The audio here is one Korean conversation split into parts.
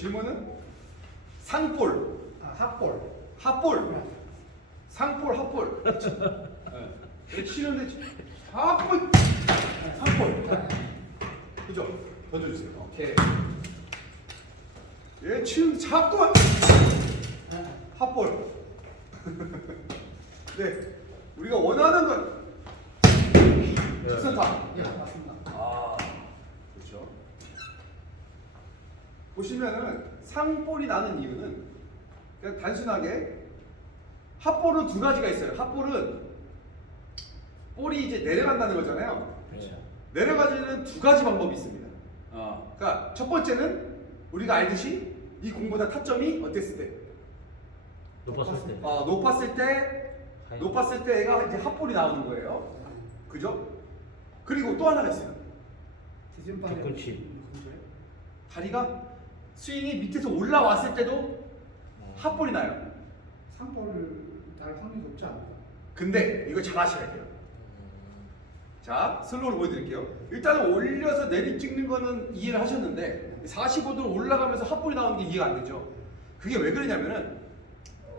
질문은 상볼, 핫볼. 핫볼, 상볼, 핫볼. 네. 치는데 핫볼, 상볼. 그죠? 던져주세요. 오케이. 얘 치는데 자꾸 핫볼. 네. 우리가 원하는 건 투센타. 예, 맞습니다. 아, 그렇죠. 보시면은 상볼이 나는 이유는 그냥 단순하게 핫볼은 두 가지가 있어요. 핫볼은 볼이 이제 내려간다는 거잖아요. 그렇죠. 내려가지는 두 가지 방법이 있습니다. 그러니까 첫 번째는 우리가 알듯이 이 공보다 타점이 어땠을 때? 높았을 때. 높았을 때 애가 이제 핫볼이 나오는 거예요. 그죠? 그리고 또 하나가 있어요. 뒤집발에 뒤꿈치. 다리가 스윙이 밑에서 올라왔을 때도 핫볼이 나요. 상볼을 날 확률이 높지 않을까? 근데 이거 잘 아셔야 돼요. 자, 슬로우를 보여드릴게요. 일단은 올려서 내리 찍는 거는 이해를 하셨는데 45도로 올라가면서 핫볼이 나오는 게 이해가 안 되죠. 그게 왜 그러냐면은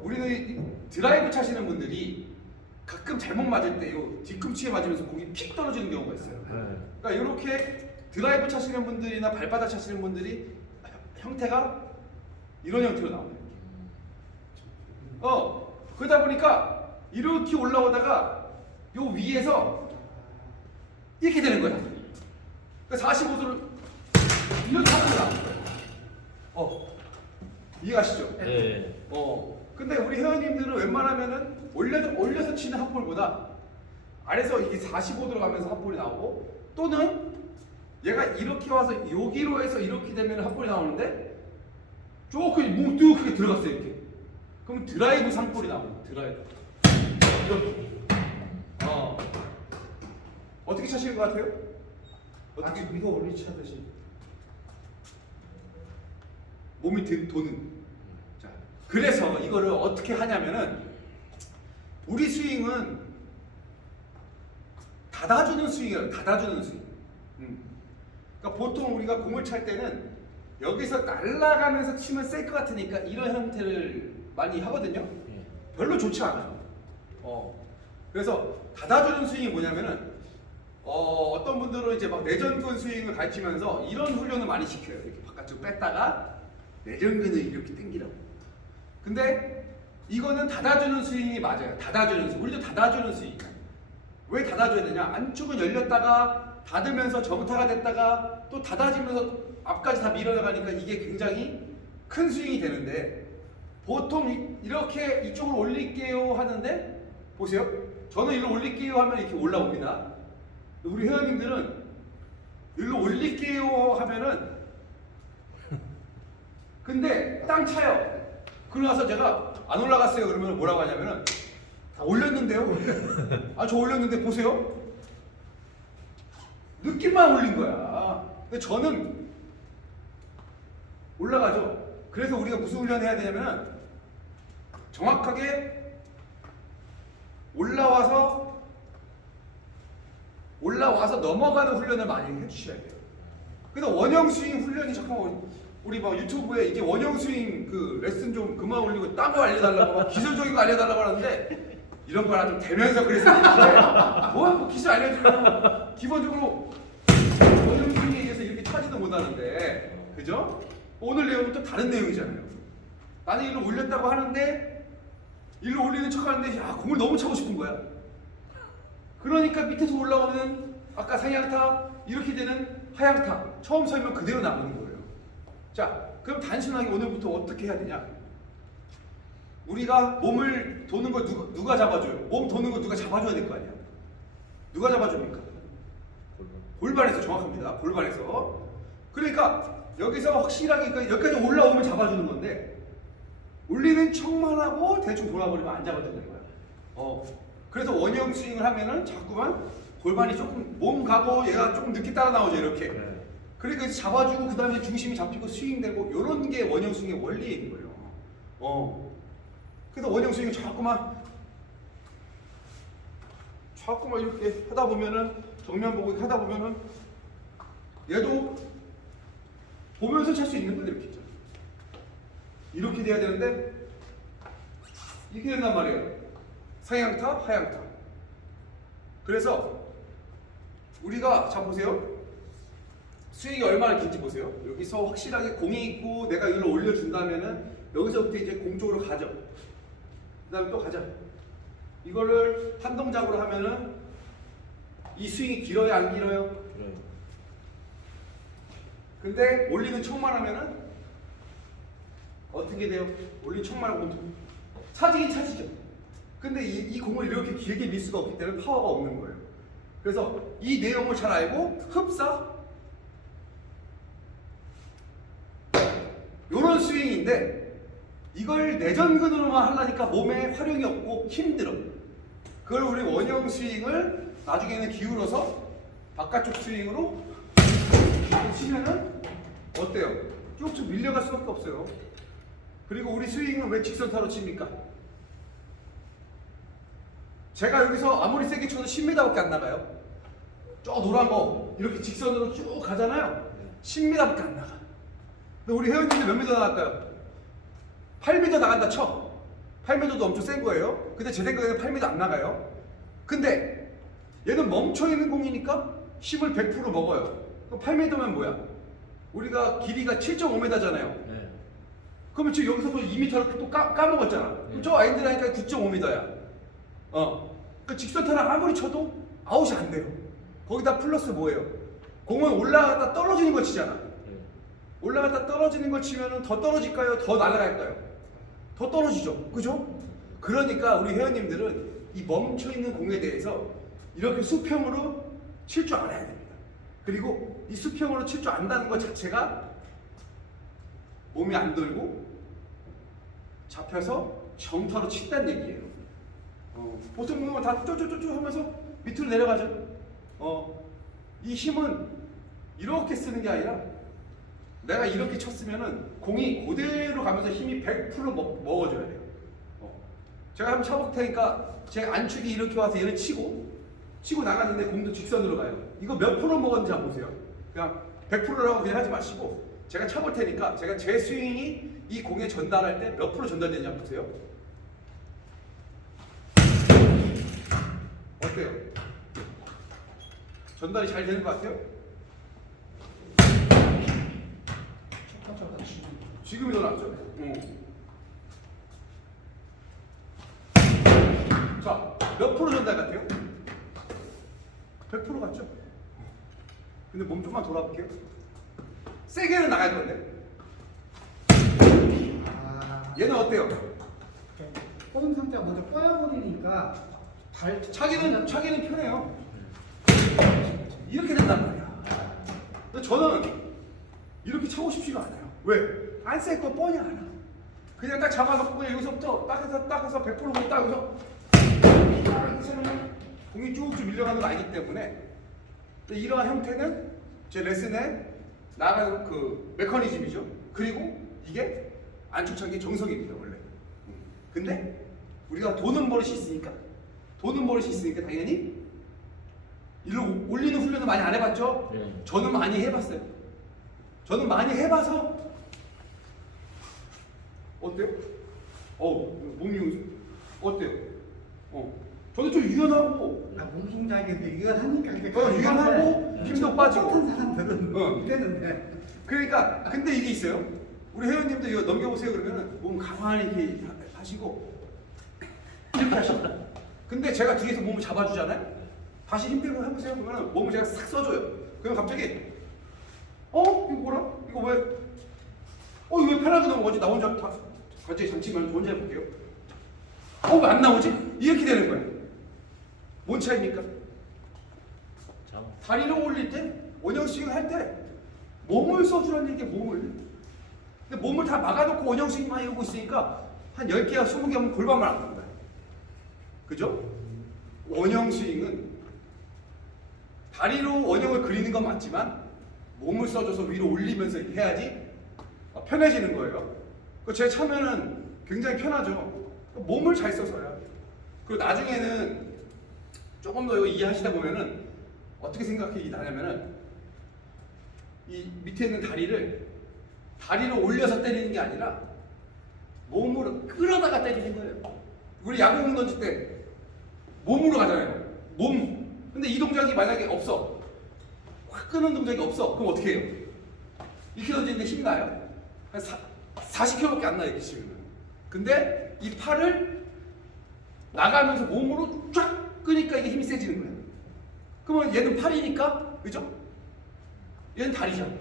우리는 이 드라이브 차시는 분들이 가끔 잘못 맞을 때 이 뒤꿈치에 맞으면서 공이 픽 떨어지는 경우가 있어요. 그러니까 이렇게 드라이브 차시는 분들이나 발바닥 차시는 분들이 형태가 이런 형태로 나옵니다. 그러다 보니까 이렇게 올라오다가 요 위에서 이렇게 되는 거야. 그러니까 45도를 이렇게 하고 나오는 거예요. 이해가시죠? 네. 근데 우리 회원님들은 웬만하면은 올려서 치는 핫볼보다 아래서 이게 45도로 가면서 핫볼이 나오고 또는 얘가 이렇게 와서 여기로 해서 이렇게 되면 핫볼이 나오는데 조금 뭉뚝하게 들어갔어요 이렇게. 그럼 드라이브 상볼이 나옵니다. 드라이브. 이렇게. 어떻게 차시는 것 같아요? 어떻게 위로 올리차듯이. 몸이 도는. 자, 그래서 이거를 어떻게 하냐면은 우리 스윙은 닫아주는 스윙이에요. 닫아주는 스윙. 그러니까 보통 우리가 공을 찰 때는 여기서 날아가면서 치면 셀 것 같으니까 이런 형태를 많이 하거든요. 별로 좋지 않아요. 그래서 닫아주는 스윙이 뭐냐면은 어떤 분들은 이제 막 내전근 스윙을 가르치면서 이런 훈련을 많이 시켜요. 이렇게 바깥쪽 뺐다가 내전근을 이렇게 당기라고. 근데 이거는 닫아주는 스윙이 맞아요. 닫아주는 스윙. 우리도 닫아주는 스윙. 왜 닫아줘야 되냐? 안쪽은 열렸다가 닫으면서 정타가 됐다가 또 닫아지면서 앞까지 다 밀어나가니까 이게 굉장히 큰 스윙이 되는데 보통 이렇게 이쪽으로 올릴게요 하는데 보세요. 저는 일로 올릴게요 하면 이렇게 올라옵니다. 우리 회원님들은 일로 올릴게요 하면은 근데 땅 차요. 그러고 나서 제가 안 올라갔어요 그러면 뭐라고 하냐면은 다 올렸는데요. 저 올렸는데 보세요. 느낌만 올린 거야. 근데 저는 올라가죠. 그래서 우리가 무슨 훈련을 해야 되냐면은 정확하게 올라와서 넘어가는 훈련을 많이 해주셔야 돼요. 그래서 원형 스윙 훈련이 잠깐만 우리 막 유튜브에 이제 원형 스윙 그 레슨 좀 그만 올리고 딴 거 알려달라고 막 기술적인 거 알려달라고 하는데 이런 거 좀 대면서 그랬었는데 뭐 기술 알려주면 기본적으로 원형 스윙에 의해서 이렇게 차지도 못하는데 그죠? 오늘 내용은 또 다른 내용이잖아요. 나는 일로 올렸다고 하는데 일로 올리는 척 하는데 공을 너무 차고 싶은 거야. 그러니까 밑에서 올라오는 아까 상향타 이렇게 되는 하향타 처음 설명 그대로 나오는 거예요. 자, 그럼 단순하게 오늘부터 어떻게 해야 되냐? 우리가 몸을 도는 걸 누가 잡아줘요? 몸 도는 걸 누가 잡아줘야 될 거 아니야? 누가 잡아줍니까? 골반에서 정확합니다. 골반에서. 그러니까 여기서 확실하게 여기까지 올라오면 잡아주는 건데 올리는 척만 하고 대충 돌아버리면 안 잡아주는 거야. 그래서 원형 스윙을 하면은 자꾸만 골반이 조금 몸 가고 얘가 조금 늦게 따라 나오죠 이렇게. 그러니까 잡아주고 그 다음에 중심이 잡히고 스윙되고 이런 게 원형 스윙의 원리인 거예요. 그래서 원형 스윙이 자꾸만 이렇게 하다 보면은 정면 보고 하다 보면은 얘도 보면서 찰 수 있는 건데 이렇게 있죠. 이렇게 돼야 되는데 이렇게 된단 말이에요. 상향타, 하향타. 그래서 우리가 자 보세요. 스윙이 얼마나 긴지 보세요. 여기서 확실하게 공이 있고 내가 이리로 올려준다면은 여기서부터 이제 공 쪽으로 가죠. 그 다음에 또 가자. 이거를 한 동작으로 하면은 이 스윙이 길어요, 안 길어요? 그래요. 근데 올리는 척만 하면은 어떻게 돼요? 올린 척만 하고 차지긴 차지죠. 근데 이 공을 이렇게 길게 밀 수가 없기 때문에 파워가 없는 거예요. 그래서 이 내용을 잘 알고 흡사 요런 스윙인데 이걸 내전근으로만 하려니까 몸에 활용이 없고 힘들어. 그걸 우리 원형 스윙을 나중에는 기울어서 바깥쪽 스윙으로 이렇게 치면은 어때요? 쭉쭉 밀려갈 수밖에 없어요. 그리고 우리 스윙은 왜 직선타로 칩니까? 제가 여기서 아무리 세게 쳐도 10m밖에 안 나가요. 저 노란 거 이렇게 직선으로 쭉 가잖아요. 10m밖에 안 나가. 근데 우리 회원님들 몇 미터 나갈까요? 8m 나간다 쳐. 8m도 엄청 센 거예요. 근데 제 생각에는 8m 안 나가요. 근데 얘는 멈춰있는 공이니까 힘을 100% 먹어요. 그럼 8m면 뭐야? 우리가 길이가 7.5m잖아요. 네. 그러면 지금 여기서 또 2m를 또 까먹었잖아. 그럼 저 아이들하니까 9.5m야. 그 직선타랑 아무리 쳐도 아웃이 안 돼요. 거기다 플러스 뭐예요? 공은 올라갔다 떨어지는 걸 치잖아. 네. 올라갔다 떨어지는 걸 치면은 더 떨어질까요? 더 날아갈까요? 더 떨어지죠. 그죠? 그러니까 우리 회원님들은 이 멈춰있는 공에 대해서 이렇게 수평으로 칠 줄 알아야 됩니다. 그리고 이 수평으로 칠 줄 안다는 것 자체가 몸이 안 돌고 잡혀서 정타로 친다는 얘기예요. 보통 보면 다 쪼쪼쪼쪼 하면서 밑으로 내려가죠. 이 힘은 이렇게 쓰는 게 아니라 내가 이렇게 쳤으면은 공이 그대로 가면서 힘이 100% 먹어줘야 돼요. 제가 한번 쳐볼 테니까 제 안축이 이렇게 와서 얘를 치고 나갔는데 공도 직선으로 가요. 이거 몇 프로 먹었는지 한번 보세요. 그냥 100%라고 그냥 하지 마시고 제가 쳐볼 테니까 제가 제 스윙이 이 공에 전달할 때 몇 프로 전달되는지 한번 보세요. 어때요? 전달이 잘 되는 것 같아요? 첫 번째보다 지금이 더 낫죠? 자, 몇 프로 전달 같아요? 100% 같죠? 근데 몸 좀만 돌아볼게요. 세게는 나갈 건데 얘는 어때요? 뻗은 상태가 먼저 꼬여버리니까 차기는 편해요. 이렇게 된단 말이야. 근데 저는 이렇게 차고 싶지가 않아요. 왜? 안 셀 거 뻔히 알아. 그냥 딱 잡아서 그냥 여기서부터 딱 해서 100% 공이 딱 여기서 딱 이렇게 세면 공이 쭉쭉 밀려가는 거 알기 때문에 이러한 형태는 제 레슨에 나가는 그 메커니즘이죠. 그리고 이게 안축차기의 정석입니다 원래. 근데 우리가 도는 버릇이 있으니까 당연히 이리로 올리는 훈련을 많이 안 해봤죠? 네. 저는 많이 해봤어요. 저는 많이 해봐서 어때요? 몸이 어때요? 저는 좀 유연하고 몸 동작인데 유연하니까 이게 유연하고 힘도 빠지고 똑같은 사람들은 이랬는데 그러니까 근데 이게 있어요. 우리 회원님도 이거 넘겨보세요 그러면은 몸 가만히 이렇게 하시고 이렇게 하십니다. 근데 제가 뒤에서 몸을 잡아주잖아요. 다시 힘 빼고 해보세요. 그러면 몸을 제가 싹 써줘요. 그럼 갑자기 이거 뭐라? 이거 왜? 이거 왜 편하게 넘어가지? 나 혼자 갑자기 잠시만 혼자 해볼게요. 왜 안 나오지? 이렇게 되는 거예요. 뭔 차이입니까? 다리를 올릴 때 원형 스윙을 할 때 몸을 써주라는 얘기야. 몸을. 근데 몸을 다 막아놓고 원형 스윙만 해오고 있으니까 한 10개야 20개 하면 골반만 아픕니다. 그죠? 원형 스윙은 다리로 원형을 그리는 건 맞지만 몸을 써줘서 위로 올리면서 해야지 편해지는 거예요. 제 차면은 굉장히 편하죠. 몸을 잘 써서야. 그리고 나중에는 조금 더 이거 이해하시다 보면은 어떻게 생각이 나냐면은 이 밑에 있는 다리로 올려서 때리는 게 아니라 몸으로 끌어다가 때리는 거예요. 우리 야구공 던질 때 몸으로 가잖아요. 몸. 근데 이 동작이 만약에 없어. 확 끄는 동작이 없어. 그럼 어떻게 해요? 이렇게 던지는데 힘이 나요? 한 40kg밖에 안 나요, 이렇게 치면. 근데 이 팔을 나가면서 몸으로 쫙 끄니까 이게 힘이 세지는 거예요. 그러면 얘는 팔이니까, 그죠? 얘는 다리잖아.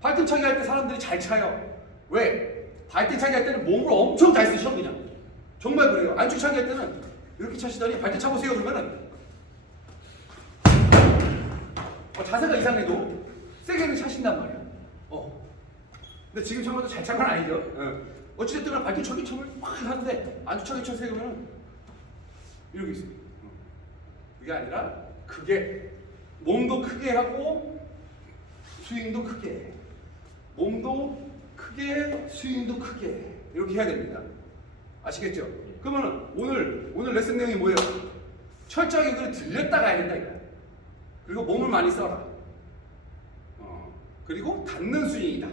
발등차기 할 때 사람들이 잘 차요. 왜? 발등차기 할 때는 몸을 엄청 잘 쓰셔, 그냥. 정말 그래요. 안축차기 할 때는 이렇게 차시더니 발등 차보세요 그러면은 자세가 이상해도 세게는 차신단 말이야. 근데 지금 처음부터 잘 찬 건 아니죠. 어찌됐든 간에 발등차기 처음을 막 하는데 안축차기 쳐 세우면은 이러고 있어요. 그게 아니라 크게 몸도 크게 하고 스윙도 크게 해. 몸도 크게 스윙도 크게 이렇게 해야 됩니다. 아시겠죠? 그러면 오늘 레슨 내용이 뭐예요? 철저하게 그걸 들렸다 가야 된다 이거야. 그리고 몸을 많이 써라. 그리고 닿는 스윙이다.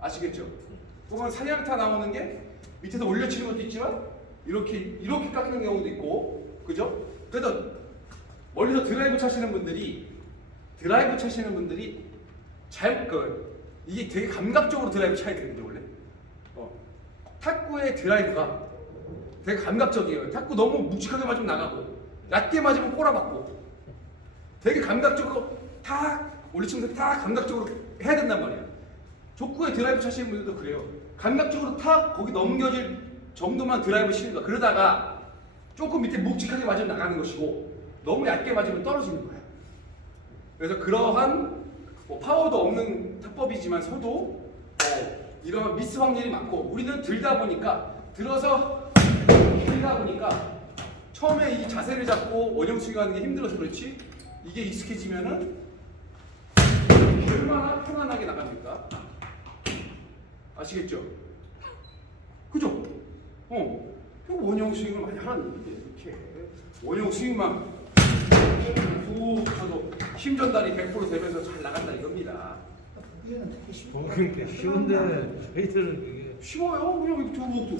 아시겠죠? 그러면 사냥타 나오는 게 밑에서 올려치는 것도 있지만 이렇게 깎는 경우도 있고, 그죠? 그래서 멀리서 드라이브 차시는 분들이 이게 되게 감각적으로 드라이브 차야 되는데 원래 탁구의 드라이브가 되게 감각적이에요. 탁구 너무 묵직하게 맞으면 나가고 얕게 맞으면 꼬라박고 되게 감각적으로 탁 올리치면서 탁 감각적으로 해야 된단 말이야. 족구의 드라이브 차시는 분들도 그래요. 감각적으로 탁 거기 넘겨질 정도만 드라이브 치는 거야. 그러다가 조금 밑에 묵직하게 맞으면 나가는 것이고 너무 얕게 맞으면 떨어지는 거야. 그래서 그러한 파워도 없는 타법이지만서도 이런 미스 확률이 많고 우리는 들다 보니까 처음에 이 자세를 잡고 원형 스윙하는 게 힘들어서 그렇지 이게 익숙해지면은 얼마나 편안하게 나갑니까? 아시겠죠? 그죠? 원형 스윙을 많이 하는데 이렇게 원형 스윙만 쭉 하도 힘 전달이 100% 되면서 잘 나간다 이겁니다. 보기에는 되게 쉽고. 그러니까 쉬운데 저희들은 이게 쉬워요. 그냥 이렇게 두고